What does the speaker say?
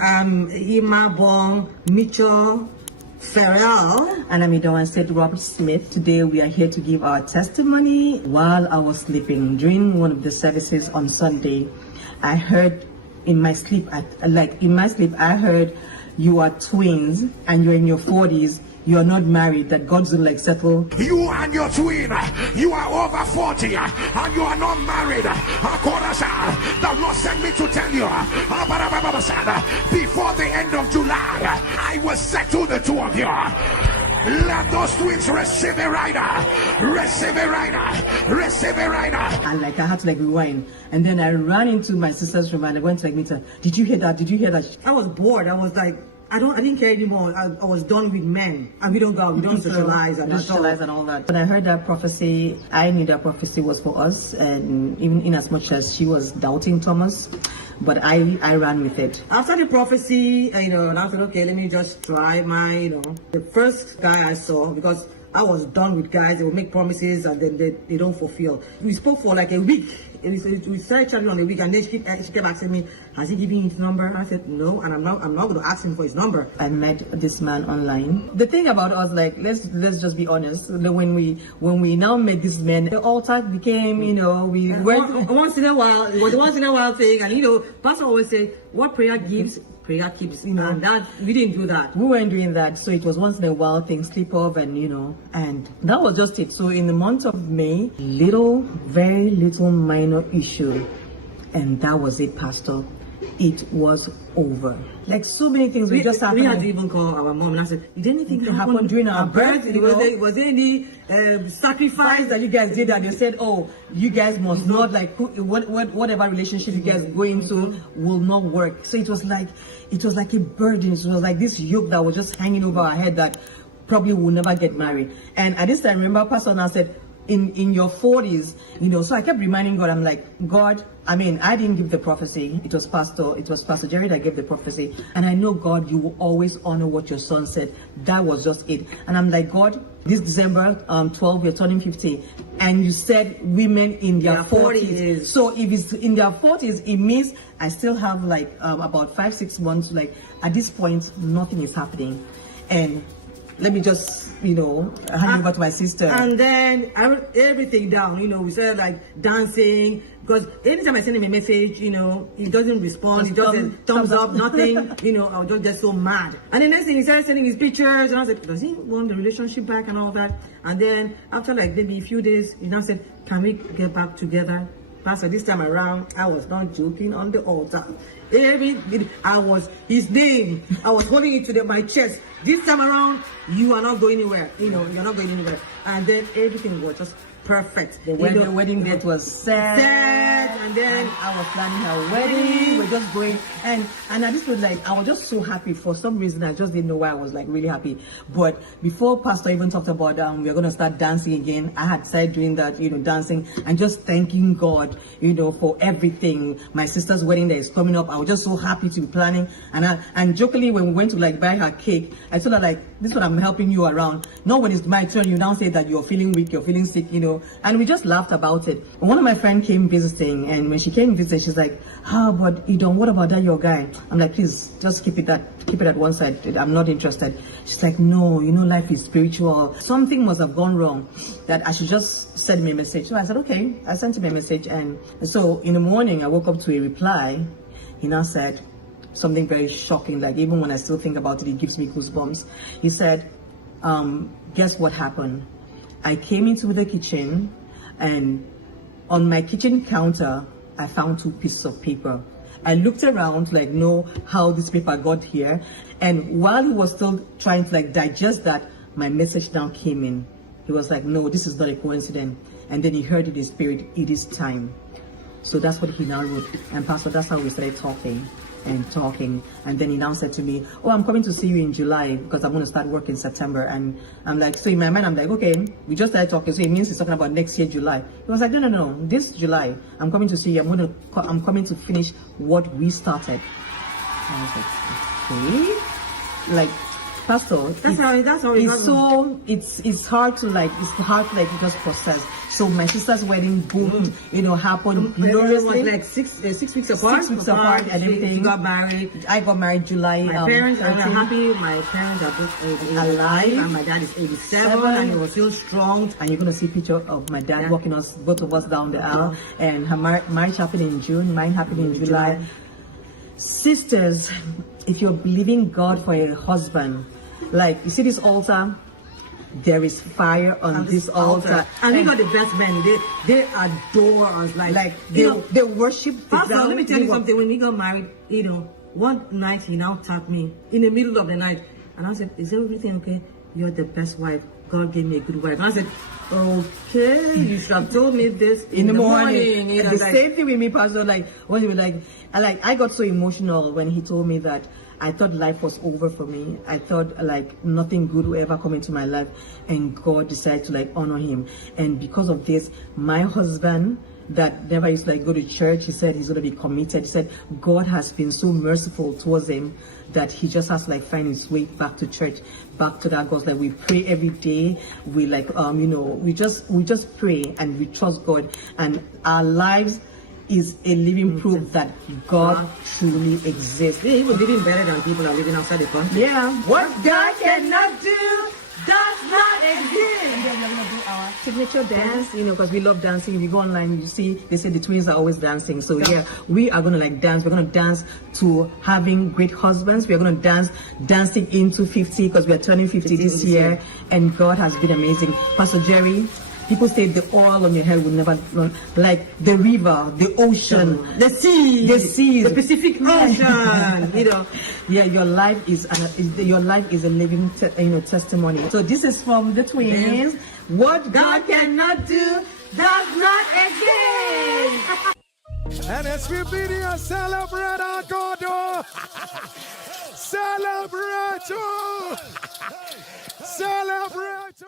I'm Ima Bong Mitchell Farrell. And I'm Idawan State Robert Smith. Today we are here to give our testimony. While I was sleeping during one of the services on Sunday, I heard in my sleep, I heard you are twins and you're in your 40s. You are not married, that God's gonna settle. You and your twin, you are over 40 and you are not married. The Lord sent me to tell you, before the end of July, I will settle the two of you. Let those twins receive it right now. Receive it right now. Receive it right now. And I had to rewind. And then I ran into my sister's room and I went to meet her. Did you hear that? Did you hear that? I was bored. I was like, I didn't care anymore. I was done with men, and we don't go out, we don't socialize, and all that. When I heard that prophecy, I knew that prophecy was for us, and even in as much as she was doubting Thomas, but I ran with it. After the prophecy, and I said, okay, let me just try my, the first guy I saw, because I was done with guys. They would make promises and then they don't fulfill. We spoke for like a week. We started chatting on a week, and then she kept asking me, has he given you his number? I said no, and I'm not going to ask him for his number. I met this man online. The thing about us, let's just be honest. When we now met this man, the altar became, we went once in a while. It was a once in a while thing, and Pastor always say, what prayer gives, prayer keeps. And that we didn't do that. We weren't doing that, so it was once in a while thing, sleep off, and and that was just it. So in the month of May, very little minor issue, and that was it, Pastor. It was over. So many things we just happened. We had to even call our mom and I said, did anything happen during our birth? Was there any sacrifice that you guys did that they said, oh, you guys must not whatever relationship you guys go into will not work. So it was like a burden. It was like this yoke that was just hanging over our head that probably will never get married. And at this time, remember, Pastor now said, in your 40s, so I kept reminding God, I'm like, God, I didn't give the prophecy. It was Pastor Jerry that gave the prophecy. And I know, God, you will always honor what your son said. That was just it. And I'm like, God, this December 12, you're turning 50. And you said women in their 40s. So if it's in their 40s, it means I still have about 5-6 months. At this point, nothing is happening. And let me just, hand over to my sister. And then I wrote everything down. We started dancing. Because anytime I send him a message, he doesn't respond. He just says thumbs up, nothing. I was just get so mad. And the next thing, he started sending his pictures. And I was like, does he want the relationship back and all that? And then after maybe a few days, he now said, can we get back together? Pastor, this time around, I was not joking on the altar. I was his name. I was holding it to my chest. This time around, you are not going anywhere. You're not going anywhere. And then everything was just perfect. The wedding date was set, and then I was planning her wedding. We're just going, and I just was I was just so happy. For some reason, I just didn't know why I was really happy. But before Pastor even talked about we're gonna start dancing again, I had started doing that, dancing and just thanking God, for everything. My sister's wedding that is coming up, I was just so happy to be planning. And jokingly, when we went to buy her cake, I told her this one I'm helping you around. Not when it's my turn, you now say that you're feeling weak, you're feeling sick, And we just laughed about it. One of my friends came visiting, and when she came visiting, she's like, but what about that your guy? I'm like, please, just keep it at one side. I'm not interested. She's like, no, life is spiritual. Something must have gone wrong that I should just send me a message. So I said, okay. I sent him a message, and so in the morning, I woke up to a reply. He now said something very shocking, even when I still think about it, it gives me goosebumps. He said, guess what happened? I came into the kitchen, and on my kitchen counter, I found 2 pieces of paper. I looked around to know how this paper got here. And while he was still trying to digest that, my message now came in. He was like, no, this is not a coincidence. And then he heard in his spirit, it is time. So that's what he now wrote. And Pastor, that's how we started talking. And then he now said to me, oh, I'm coming to see you in July because I'm going to start work in September. And I'm like, so in my mind, I'm like, okay, we just started talking. So it means he's talking about next year, July. He was like, no, this July, I'm coming to see you. I'm coming to finish what we started. And I was like, okay. Pastor, That's how it it's goes. so it's hard to like just process. So my sister's wedding boom, happened It was gloriously. like 6 weeks apart. 6 weeks apart and She everything. got married. I got married July. My parents are 13th. happy. My parents are both 85, Alive. and my dad is 87, Seven. and he was still strong. And you're gonna see a picture of my dad Yeah. walking us, both of us down the aisle. And her marriage happened in June, mine happened in July. Sisters, if you're believing God for a husband, like you see this altar, there is fire on this altar. And we got the best men. They adore us. Like they worship the Pastor, ground. let me tell you something. When we got married, one night he now tapped me in the middle of the night, and I said, "Is everything okay? You're the best wife. God gave me a good wife." And I said, "Okay, you should have told me this in the morning. You know, The like- same thing with me, Pastor. Like when he was I got so emotional when he told me that I thought life was over for me. I thought like nothing good would ever come into my life, and God decided to like honor him. And because of this, my husband that never used to like go to church, he said he's gonna be committed. He said God has been so merciful towards him that he just has to like find his way back to church, back to that God. Like we pray every day. We like we just pray and we trust God, and our lives is a living proof that God truly exists. They even living better than people are living outside the country. Yeah. What God cannot do does not exist. And then we're gonna do our signature dance, because we love dancing. If you go online, you see they say the twins are always dancing. So yeah, we are gonna like dance. We're gonna dance to having great husbands. We're gonna dancing into 50 because we're turning 50 this year, and God has been amazing. Pastor Jerry, people say the oil on your head will never run, like the river, the ocean, The sea, the the Pacific Ocean. Yeah, your life is a living testimony. So this is from the twins. What God cannot do does not exist. And as we video celebrate our God, celebrate, celebrate.